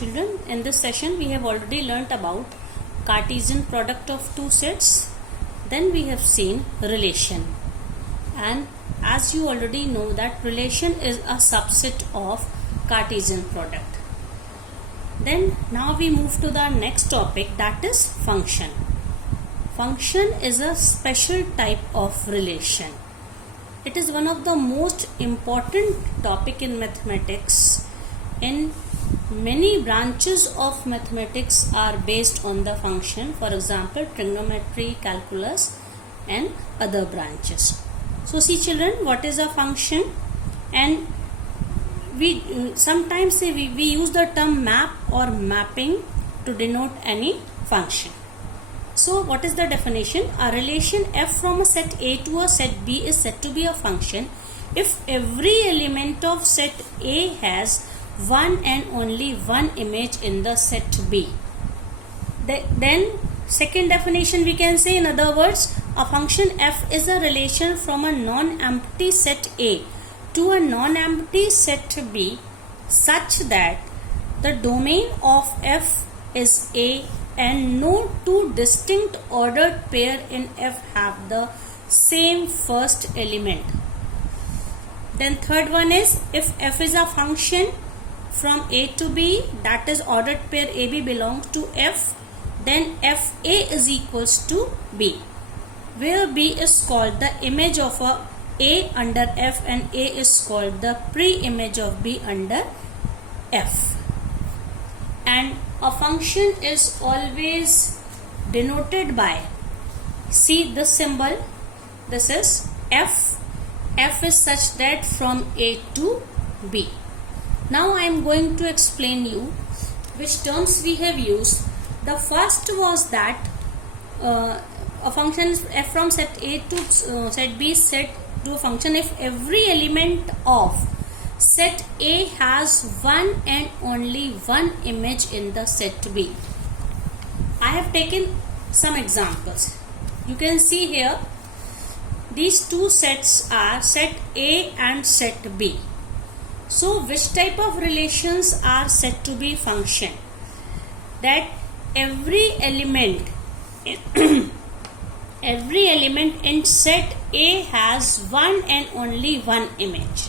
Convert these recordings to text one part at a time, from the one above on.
Children, in this session we have already learnt about Cartesian product of two sets. Then we have seen relation, and as you already know that relation is a subset of Cartesian product. Then now we move to the next topic, that is function. Function is a special type of relation. It is one of the most important topic in mathematics. In many branches of mathematics are based on the function, for example trigonometry, calculus and other branches. So see children, what is a function? And we sometimes say we use the term map or mapping to denote any function. So what is the definition? A relation f from a set A to a set B is said to be a function if every element of set A has one and only one image in the set B. Then second definition we can say, in other words, a function f is a relation from a non-empty set A to a non-empty set B such that the domain of f is A and no two distinct ordered pair in f have the same first element. Then third one is, if f is a function from A to B, that is ordered pair AB belongs to F, then FA is equals to B, where B is called the image of A under F and A is called the pre-image of B under F. And a function is always denoted by, see this symbol, this is F. F is such that from A to B. Now I am going to explain you which terms we have used. The first was that a function f from set A to set B is set to a function if every element of set A has one and only one image in the set B. I have taken some examples. You can see here these two sets are set A and set B. So which type of relations are said to be function? That every element in set A has one and only one image.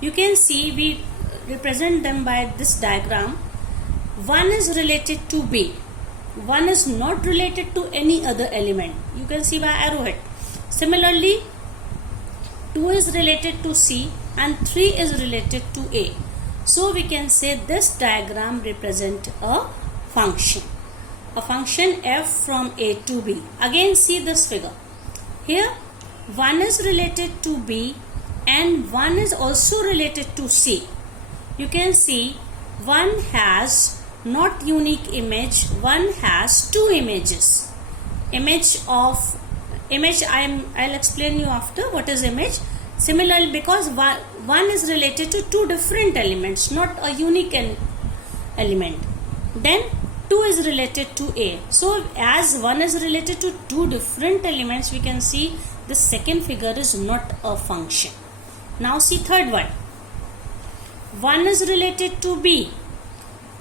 You can see we represent them by this diagram. One is related to B. One is not related to any other element. You can see by arrowhead. Similarly, 2 is related to C and 3 is related to A. So we can say this diagram represents a function. A function f from A to B. Again see this figure. Here 1 is related to B and 1 is also related to C. You can see 1 has not unique image, 1 has two images. I'll explain you after what is image. Similarly, because one is related to two different elements, not a unique element. Then 2 is related to A. So as 1 is related to two different elements, we can see the second figure is not a function. Now see third one. 1 is related to B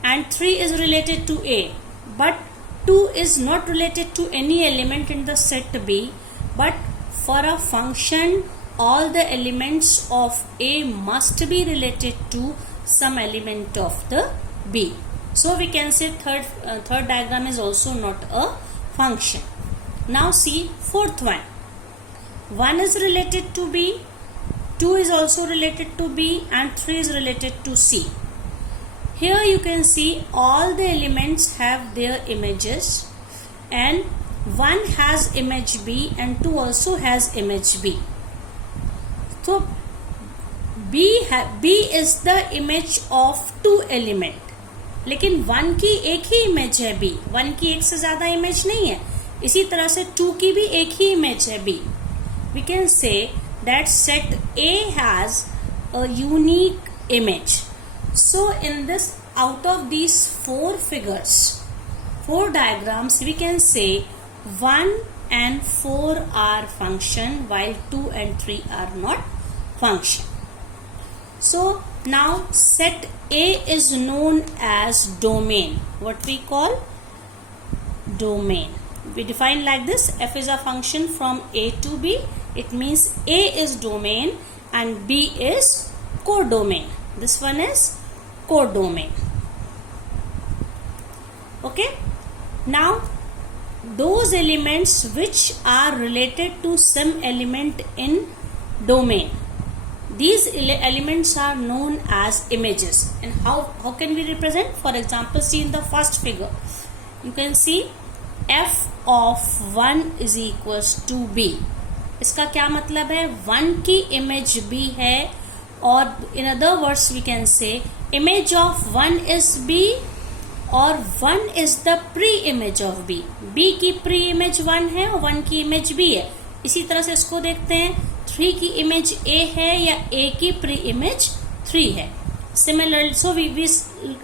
and 3 is related to A. But 2 is not related to any element in the set B. But for a function, all the elements of A must be related to some element of the B. So we can say third diagram is also not a function. Now see fourth one. 1 is related to B, 2 is also related to B and 3 is related to C. Here you can see all the elements have their images and 1 has image B and 2 also has image B. So B is the image of two element, लेकिन 1 की एक ही image है B, 1 की एक से ज़्यादा image नहीं है. इसी तरह से 2 की भी एक ही इमेज है B. We can say that set A has a unique image. So in this, out of these four figures, four diagrams, we can say 1 and 4 are function while 2 and 3 are not function. So Now set A is known as domain. What we call domain. We define like this: f is a function from A to B. It means A is domain and B is codomain. This one is codomain. Okay. Now those elements which are related to some element in domain, these elements are known as images. And how can we represent? For example, see in the first figure, you can see f of 1 is equals to b. इसका क्या मतलब है? 1 की image b है, और in other words we can say image of 1 is b और 1 is the pre image of b. b की pre image 1 है और 1 की इमेज b है. इसी तरह से इसको देखते हैं, 3 की इमेज a है या a की प्री इमेज 3 है. Similarly, so we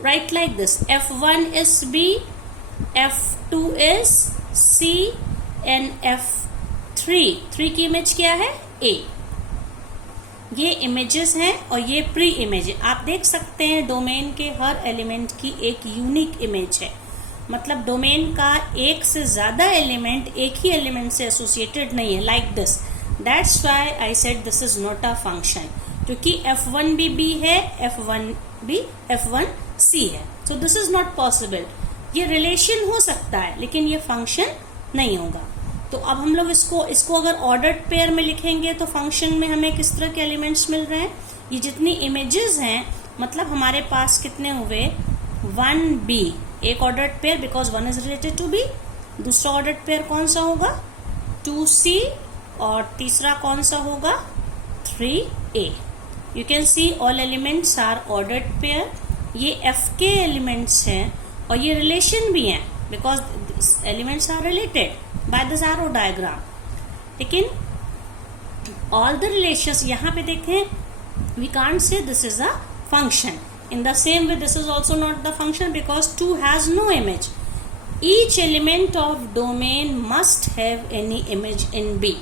write like this: f1 is b, f2 is c and f3 की इमेज क्या है? a. ये इमेजेस हैं और ये प्री इमेज है. आप देख सकते हैं डोमेन के हर एलिमेंट की एक यूनिक इमेज है. मतलब डोमेन का एक से ज्यादा एलिमेंट एक ही एलिमेंट से एसोसिएटेड नहीं है, like this. That's why I said this is not a function, क्योंकि f1 भी b है, f1 भी f1 c है. So this is not possible. ये रिलेशन हो सकता है लेकिन ये फंक्शन नहीं होगा. तो अब हम लोग इसको अगर ऑर्डर्ड पेयर में लिखेंगे तो फंक्शन में हमें किस तरह के एलिमेंट्स मिल रहे हैं? ये जितनी इमेजेस हैं, मतलब हमारे पास कितने हुए? 1b, एक ordered pair because 1 is related to b. दूसरा ऑर्डर्ड पेयर कौन सा होगा? 2c. और तीसरा कौन सा होगा? 3a. You can see all elements are ordered pair. ये f के एलिमेंट्स हैं और ये रिलेशन भी हैं because elements are related by this arrow diagram. लेकिन all the relations यहाँ पे देखें, we can't say this is a function. In the same way, this is also not the function because 2 has no image. Each element of domain must have any image in B.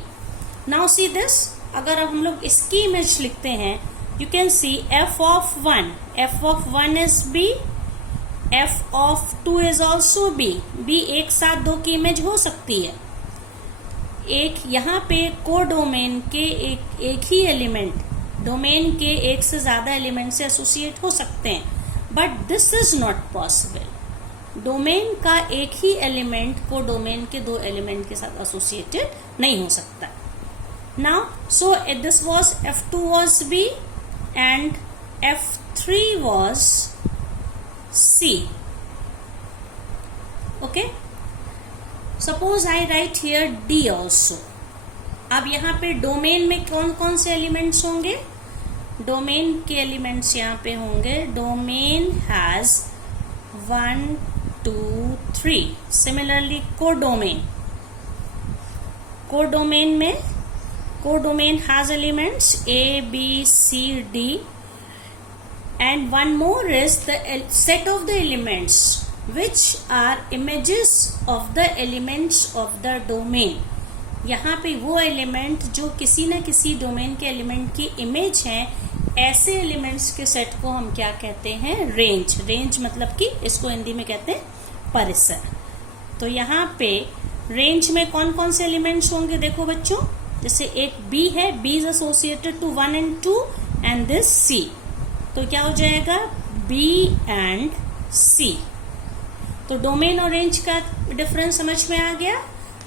Now see this. अगर अब हम लोग इसकी image लिखते हैं, you can see f of 1. f of 1 is B. f of 2 is also b. b एक साथ दो की इमेज हो सकती है. एक यहाँ पे कोडोमेन के एक ही एलिमेंट डोमेन के एक से ज्यादा एलिमेंट से एसोसिएट हो सकते हैं, but this is not possible. Domain का एक ही एलिमेंट को डोमेन के दो एलिमेंट के साथ एसोसिएटेड नहीं हो सकता. Now so this was f2 was b and f3 was C. Okay. Suppose I write here D also. अब यहाँ पे डोमेन में कौन कौन से एलिमेंट्स होंगे? डोमेन के एलिमेंट्स यहाँ पे होंगे. Domain has 1, 2, 3. Similarly codomain. Codomain has elements A, B, C, D. And one more is the set of the elements which are images of the elements of the domain. यहाँ पे वो element जो किसी न किसी डोमेन के element की image हैं, ऐसे एलिमेंट्स के सेट को हम क्या कहते हैं? रेंज. रेंज मतलब कि इसको हिंदी में कहते हैं परिसर. तो यहाँ पे रेंज में कौन कौन से एलिमेंट्स होंगे? देखो बच्चों, जैसे एक b है, b is associated to 1 and 2 and this c. तो क्या हो जाएगा? B and C. तो डोमेन और रेंज का डिफरेंस समझ में आ गया.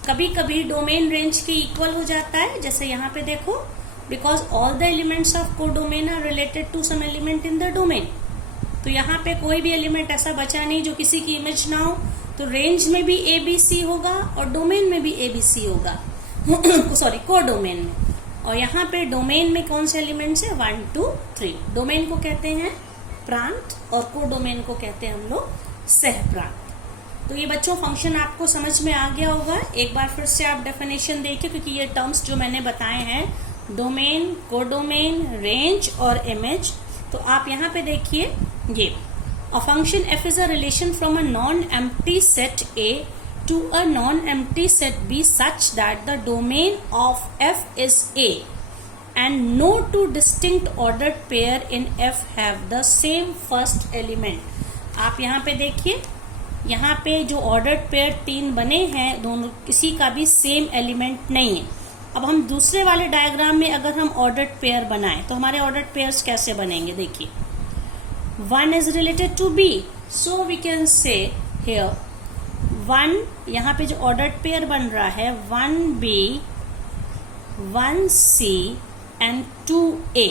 कभी कभी डोमेन रेंज के इक्वल हो जाता है, जैसे यहाँ पे देखो, because all the elements of codomain are related to some element in the domain. तो यहाँ पे कोई भी एलिमेंट ऐसा बचा नहीं जो किसी की इमेज ना हो. तो रेंज में भी ABC होगा और डोमेन में भी ABC होगा. सॉरी, कोडोमेन में. और यहाँ पे डोमेन में कौन से एलिमेंट्स है? 1, 2, 3. डोमेन को कहते हैं प्रांत और कोडोमेन को कहते हैं हम लोग सह प्रांत. तो ये बच्चों फंक्शन आपको समझ में आ गया होगा. एक बार फिर से आप डेफिनेशन देखिए, क्योंकि ये टर्म्स जो मैंने बताए हैं, डोमेन, कोडोमेन, रेंज और इमेज. तो आप यहाँ पे देखिए, ये अ function f is a relation from a non empty set A to a non-empty set B such that the domain of f is A and no two distinct ordered pair in F have the same first element। आप यहाँ पे देखिए, यहाँ पे जो ordered pair 3 बने हैं दोनों किसी का भी सेम एलिमेंट नहीं है। अब हम दूसरे वाले डायग्राम में अगर हम ऑर्डर्ड पेयर बनाएं तो हमारे ऑर्डर्ड पेयर्स कैसे बनेंगे, देखिए 1 is related to B, so we can say here 1, यहाँ पे जो ऑर्डर्ड पेयर बन रहा है 1B 1C एंड 2A।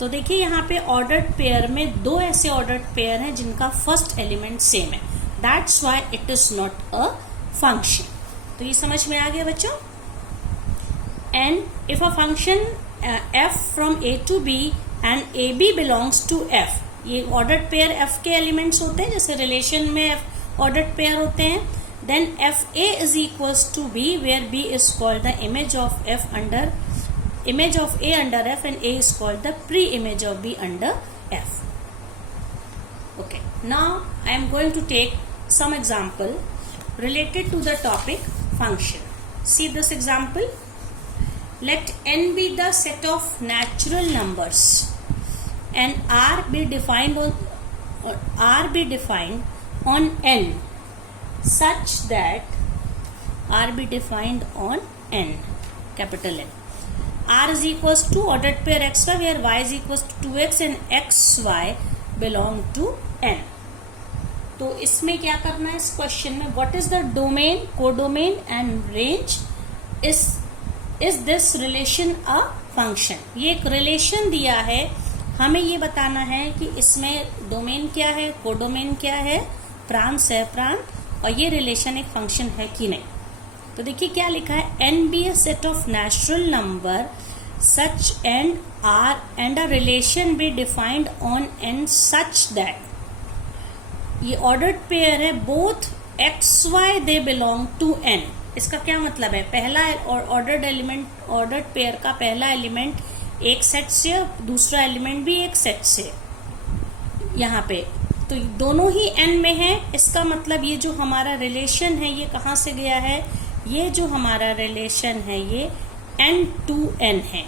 तो देखिए यहाँ पे ऑर्डर्ड पेयर में 2 ऐसे ऑर्डर्ड पेयर हैं जिनका फर्स्ट एलिमेंट सेम है, that's why it is not a function. तो ये समझ में आ गया बच्चों। And if a function f from a to b and ab belongs to f, ये ऑर्डर्ड पेयर f के एलिमेंट्स होते हैं, जैसे रिलेशन में ऑर्डर्ड पेयर होते हैं। Then fa is equals to b where b is called the image of a under f and a is called the pre-image of b under f. Okay, now I am going to take some example related to the topic function. See this example. Let n be the set of natural numbers and r be defined on n such that capital N. R is equals to ordered pair xy where y is equals to 2x and xy belong to n. तो इसमें क्या करना है, इस question में what is the domain, codomain and range, is this relation a function. ये एक relation दिया है, हमें ये बताना है कि इसमें डोमेन क्या है, कोडोमेन क्या है, प्रांत है प्रांत, और ये रिलेशन एक फंक्शन है कि नहीं। तो देखिए क्या लिखा है, n be a set of natural number such and r and a relation be defined on n such that, ये ऑर्डर्ड पेयर है, both X Y they belong to N. इसका क्या मतलब है, पहला ऑर्डर्ड एलिमेंट, ऑर्डर्ड पेयर का पहला element एक सेट से और दूसरा एलिमेंट भी एक सेट से यहाँ पे, तो दोनों ही एन में है। इसका मतलब ये जो हमारा रिलेशन है ये कहाँ से गया है, ये जो हमारा रिलेशन है ये n to n है।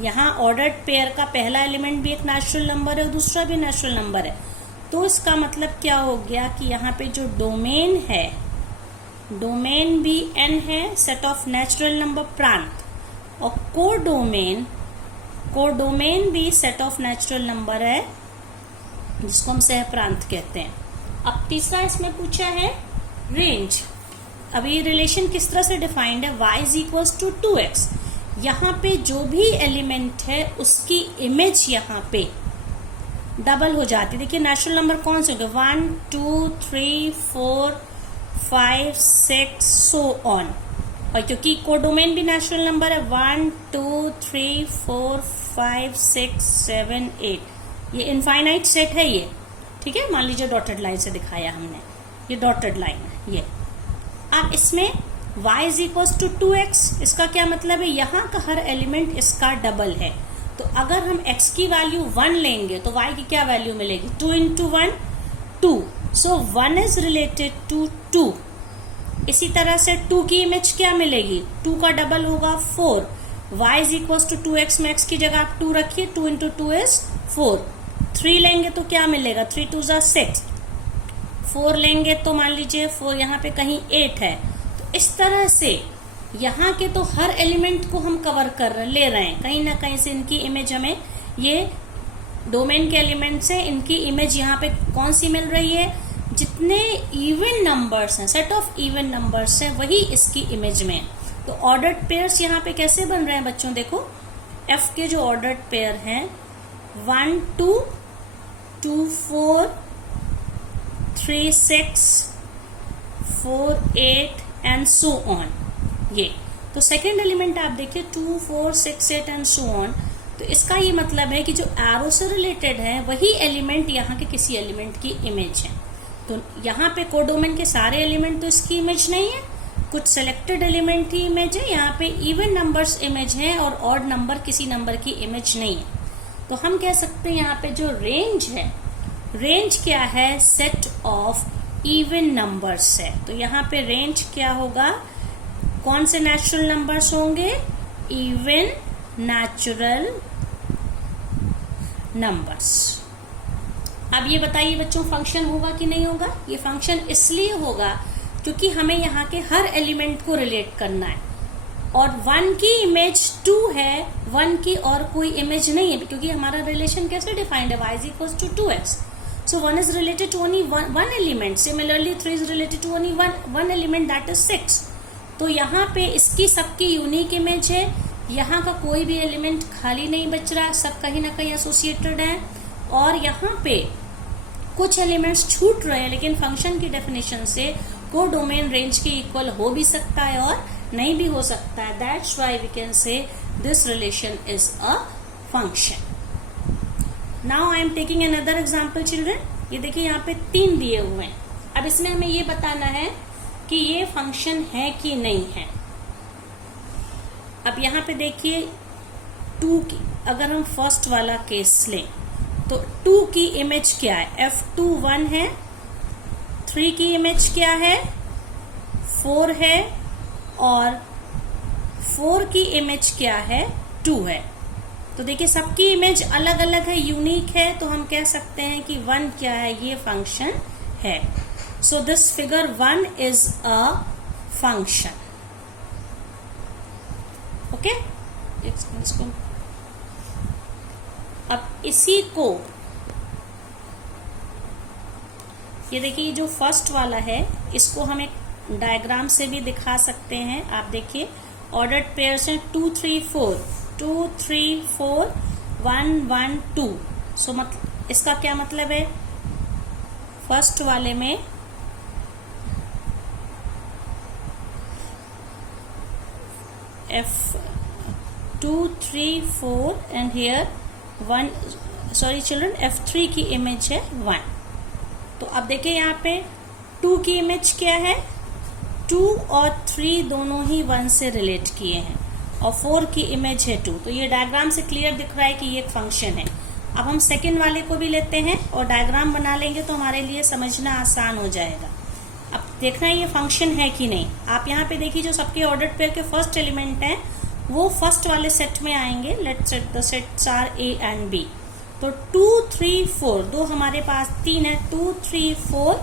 यहाँ ऑर्डर्ड पेयर का पहला एलिमेंट भी एक नेचुरल नंबर है और दूसरा भी नेचुरल नंबर है। तो इसका मतलब क्या हो गया कि यहाँ पे जो डोमेन है, डोमेन भी n है, सेट ऑफ नेचुरल नंबर प्रांत, और कोडोमेन भी सेट ऑफ नेचुरल नंबर है जिसको हम सह प्रांत कहते हैं। अब तीसरा इसमें पूछा है रेंज। अब ये रिलेशन किस तरह से डिफाइंड है, y is equals to 2x, यहाँ पे जो भी एलिमेंट है उसकी इमेज यहाँ पे डबल हो जाती है। देखिए नेचुरल नंबर कौन से हो गए, 1 2 3 4 5 6 सो ऑन, और क्योंकि कोडोमेन भी नेचुरल नंबर है 1 2 3 4 5 6 7 8, ये इनफाइनाइट सेट है ये, ठीक है। मान लीजिए डॉटेड लाइन से दिखाया हमने, ये डॉटेड लाइन है ये। अब इसमें y is equals to 2x, इसका क्या मतलब है, यहाँ का हर एलिमेंट इसका डबल है। तो अगर हम x की वैल्यू 1 लेंगे तो y की क्या वैल्यू मिलेगी, 2 into 1 2, so 1 is related to 2। इसी तरह से 2 की इमेज क्या मिलेगी, 2 का डबल होगा 4, y is equals to 2x में x की जगह आप 2 रखिए, 2 इंटू 2 इज 4। 3 लेंगे तो क्या मिलेगा, 3 2 जा 6, 4 लेंगे तो मान लीजिए 4 यहाँ पे कहीं 8 है। तो इस तरह से यहाँ के तो हर एलिमेंट को हम कवर ले रहे हैं, कहीं ना कहीं से इनकी इमेज हमें, ये डोमेन के एलिमेंट्स हैं, इनकी इमेज यहाँ पे कौन सी मिल रही है, जितने इवन नंबर्स हैं, सेट ऑफ इवन नंबर्स हैं वही इसकी इमेज में है। तो ऑर्डर्ड पेयर्स यहाँ पे कैसे बन रहे हैं बच्चों, देखो f के जो ऑर्डर्ड पेयर हैं 1 2 2 4 3 6 4 8 एंड सो ऑन, ये तो सेकेंड एलिमेंट आप देखिए 2 4 6 8 एंड सो ऑन। तो इसका ये मतलब है कि जो एरो से रिलेटेड है वही एलिमेंट यहाँ के किसी एलिमेंट की इमेज है। तो यहाँ पे कोडोमेन के सारे एलिमेंट तो इसकी इमेज नहीं है, कुछ सिलेक्टेड एलिमेंट ही इमेज है। यहाँ पे इवन नंबर्स इमेज है और ऑड नंबर किसी नंबर की इमेज नहीं है। तो हम कह सकते हैं यहाँ पे जो रेंज है, रेंज क्या है, सेट ऑफ इवन नंबर्स है। तो यहाँ पे रेंज क्या होगा, कौन से नेचुरल नंबर्स होंगे, इवन नेचुरल नंबर्स। अब ये बताइए बच्चों, फंक्शन होगा कि नहीं होगा? ये फंक्शन इसलिए होगा क्योंकि हमें यहाँ के हर एलिमेंट को रिलेट करना है, और 1 की इमेज 2 है, 1 की और कोई इमेज नहीं है, क्योंकि हमारा रिलेशन कैसे डिफाइंड है? y is equals to 2x. So 1 is related to only one element. Similarly 3 is related to only one element, that is 6. तो यहाँ पे इसकी सबकी यूनिक इमेज है, यहाँ का कोई भी एलिमेंट खाली नहीं बच रहा, सब कहीं ना कहीं एसोसिएटेड है, और यहाँ पे कुछ एलिमेंट्स छूट रहे हैं, लेकिन फंक्शन की डेफिनेशन से को डोमेन रेंज के इक्वल हो भी सकता है और नहीं भी हो सकता है। That's why we can say this relation is a function. Now I am taking another example children. ये देखिए यहाँ पे 3 दिए हुए हैं। अब इसमें हमें ये बताना है कि ये फंक्शन है कि नहीं है। अब यहाँ पे देखिए 2 की, अगर हम फर्स्ट वाला केस लें तो 2 की इमेज क्या है? F2 1 है, 3 की इमेज क्या है? 4 है, और 4 की इमेज क्या है? 2 है। तो देखिए सबकी इमेज अलग अलग है, यूनिक है, तो हम कह सकते हैं कि 1 क्या है? ये फंक्शन है। So this figure 1 is a function. Okay, इसको अब इसी को ये देखिए, जो फर्स्ट वाला है इसको हम एक डायग्राम से भी दिखा सकते हैं। आप देखिए ऑर्डर्ड पेयर्स हैं 2 3 4 2 3 4 1 1 2। सो इसका क्या मतलब है? फर्स्ट वाले में F2 3 4 and here 1, sorry children, F3 की इमेज है 1। तो अब देखिए यहाँ पे 2 की इमेज क्या है? 2 और 3 दोनों ही 1 से रिलेट किए हैं, और 4 की इमेज है 2। तो ये डायग्राम से क्लियर दिख रहा है कि ये एक फंक्शन है। अब हम सेकेंड वाले को भी लेते हैं और डायग्राम बना लेंगे तो हमारे लिए समझना आसान हो जाएगा। अब देखना है ये फंक्शन है कि नहीं। आप यहाँ पे देखिए जो सबके ऑर्डर्ड पेयर के फर्स्ट एलिमेंट हैं वो फर्स्ट वाले सेट में आएंगे। Let's set the sets are A and B। तो 2 3 4 दो हमारे पास 3 है, 2 3 4,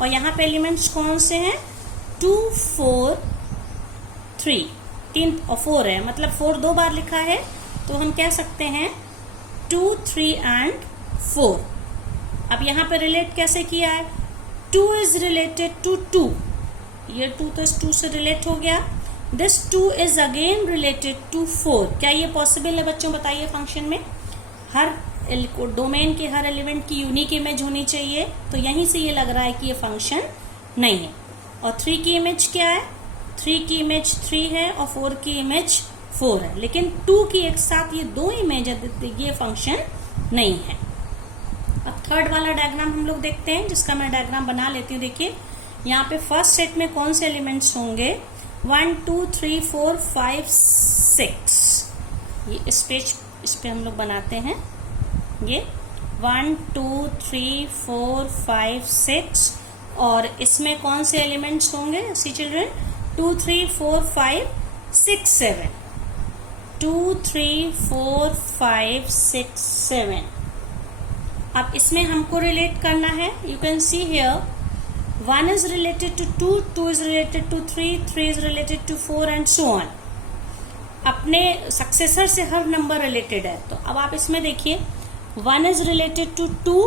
और यहाँ पे एलिमेंट्स कौन से हैं? 2 4 3, 3 और 4 है, मतलब 4 2 बार लिखा है, तो हम कह सकते हैं 2 3 एंड 4। अब यहाँ पे रिलेट कैसे किया है? 2 इज रिलेटेड टू 2, ये 2 तो इस 2 से रिलेट हो गया। This 2 is again related to 4। क्या ये पॉसिबल है बच्चों? बताइए। फंक्शन में हर डोमेन के हर एलिमेंट की यूनिक इमेज होनी चाहिए, तो यहीं से ये लग रहा है कि ये फंक्शन नहीं है। और 3 की इमेज क्या है? 3 की इमेज 3 है और 4 की इमेज 4 है, लेकिन 2 की एक साथ ये 2 इमेज है, ये फंक्शन नहीं है। अब थर्ड वाला डायग्राम हम लोग देखते हैं, जिसका मैं डायग्राम बना लेती हूँ। देखिए यहाँ पे फर्स्ट सेट में कौन से एलिमेंट्स होंगे? 1 2 3 4 5 6। ये इस पे हम लोग बनाते हैं। ये 1 2 3 4 5 6, और इसमें कौन से एलिमेंट्स होंगे? सी चिल्ड्रन, 2 3 4 5 6 7। 2 3 4 5 6 7। अब इसमें हमको रिलेट करना है। You can see here 1 is related to 2, 2 is related to 3, 3 is related to 4 and so on। अपने सक्सेसर से हर नंबर रिलेटेड है। तो अब आप इसमें देखिए 1 is related to 2,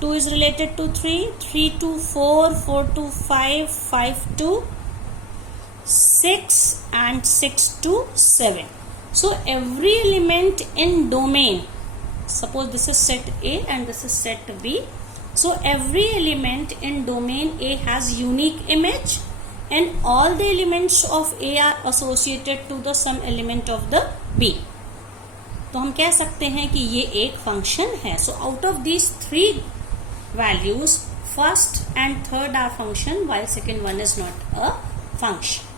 2 is related to 3, 3 to 4, 4 to 5, 5 to 6 and 6 to 7। So every element in domain, suppose this is set A and this is set B, so every element in domain A has unique image and all the elements of A are associated to the some element of the B। तो हम कह सकते हैं कि ये एक function है। So out of these 3 values, first and third are function while second one is not a function।